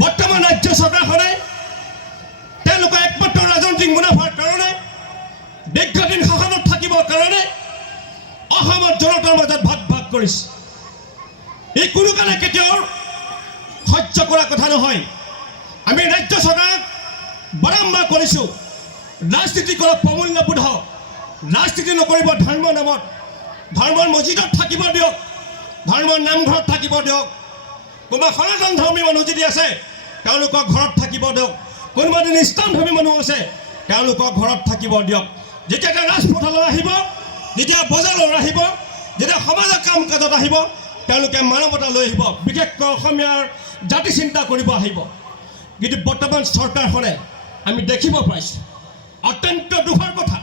বৰ্তমান ৰাজ্য চৰকাৰখনে তেওঁলোকৰ একমাত্ৰ ৰাজনৈতিক মুনাফাৰ কাৰণে দীৰ্ঘদিন শাসনত থাকিবৰ কাৰণে অসমৰ জনতাৰ মাজত ভাগ ভাগ কৰিছে। এই কোনো কালে কেতিয়াও সহ্য কৰা কথা নহয়। আমি ৰাজ্য চৰকাৰক বাৰম্বাৰ কৰিছোঁ, ৰাজনীতি কৰক প্ৰমূল্যবোধ, ৰাজনীতি নকৰিব ধৰ্মৰ নামত। ধৰ্মৰ মছজিদত থাকিব দিয়ক, ধৰ্মৰ নামঘৰত থাকিব দিয়ক। কোনোবা সনাতন ধৰ্মী মানুহ যদি আছে তেওঁলোকৰ ঘৰত থাকিব দিয়ক, কোনোবা যদি ইছলামধৰ্মী মানুহ আছে তেওঁলোকৰ ঘৰত থাকিব দিয়ক। যেতিয়া ৰাজপথলৈ আহিব, যেতিয়া বজাৰলৈ আহিব, যেতিয়া সমাজৰ কাম কাজত আহিব, তেওঁলোকে মানৱতা লৈ আহিব, বিশেষকৈ অসমীয়াৰ জাতি চিন্তা কৰিব আহিব। কিন্তু বৰ্তমান চৰকাৰখনে আমি দেখিব পাইছোঁ অত্যন্ত দুখৰ কথা,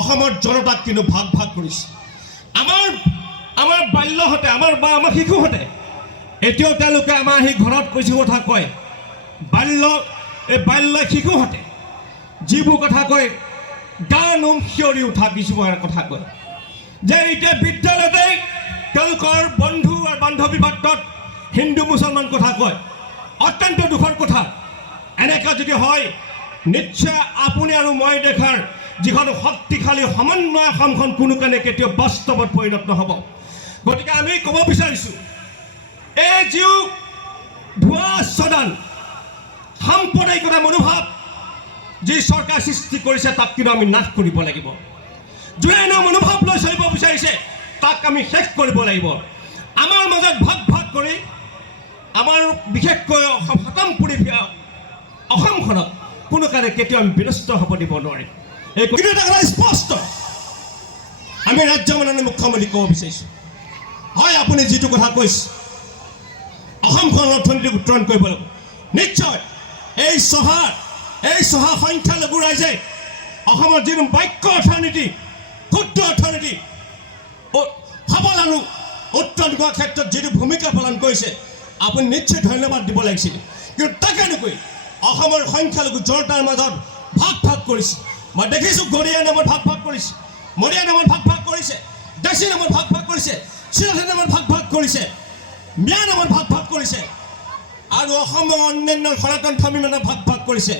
অসমৰ জনতাক কিন্তু ভাগ ভাগ কৰিছে। আমাৰ বাল্যহঁতে, আমাৰ শিশুহঁতে এতিয়াও তেওঁলোকে আমাৰ সেই ঘৰত কিছু কথা কয়। বাল্য শিশুহঁতে যিবোৰ কথা কয়, গা নোম শিয়ৰি উঠা কিছুমান কথা কয় যে এতিয়া বিদ্যালয়তে তেওঁলোকৰ বন্ধু আৰু বান্ধৱী ক্ষেত্ৰত হিন্দু মুছলমান কথা কয়। অত্যন্ত দুখৰ কথা। এনেকুৱা যদি হয়, নিশ্চয় আপুনি আৰু মই দেখাৰ যিখন শক্তিশালী সমন্বয় অসমখন কোনো কাৰণে কেতিয়াও বাস্তৱত পৰিণত নহ'ব। গতিকে আমি ক'ব বিচাৰিছোঁ, এই যি ভুৱা চদান সাম্প্ৰদায়িকতা মনোভাৱ যি চৰকাৰ সৃষ্টি কৰিছে তাক কিন্তু আমি নাশ কৰিব লাগিব। যোনে এনে মনোভাৱ লৈ চলিব বিচাৰিছে তাক আমি শেষ কৰিব লাগিব। আমাৰ মাজত ভাগ ভাগ কৰি আমাৰ বিশেষকৈ শতামপুৰি অসমখনক কোনো কাৰণে কেতিয়াও আমি বিনষ্ট হ'ব দিব নোৱাৰিম। এই এটা কথা স্পষ্ট, আমি ৰাজ্য মাননীয় মুখ্যমন্ত্ৰী ক'ব বিচাৰিছোঁ, হয় আপুনি যিটো কথা কৈছে অসমখনৰ অৰ্থনীতিক উত্তৰণ কৰিব লাগিব। নিশ্চয় এই চহা সংখ্যালঘু ৰাইজে অসমৰ যিটো বাক্য অৰ্থনীতি, ক্ষুদ্ৰ অৰ্থনীতি সবল আৰু উত্তৰণ কৰাৰ ক্ষেত্ৰত যিটো ভূমিকা পালন কৰিছে আপুনি নিশ্চয় ধন্যবাদ দিব লাগিছিল। কিন্তু তাকে নকৈ অসমৰ সংখ্যালঘু জনতাৰ মাজত ভাগ ভাগ কৰিছে। মই দেখিছোঁ গৰিয়া নামত ভাগ ভাগ কৰিছে, মৰিয়া নামত ভাগ ভাগ কৰিছে, দেশী নামত ভাগ ভাগ কৰিছে, চিৰাধী নামত ভাগ ভাগ কৰিছে, মিয়া নামত ভাগ ভাগ কৰিছে, আৰু অসমৰ অন্যান্য সনাতন ধৰ্মী নামত ভাগ ভাগ কৰিছে।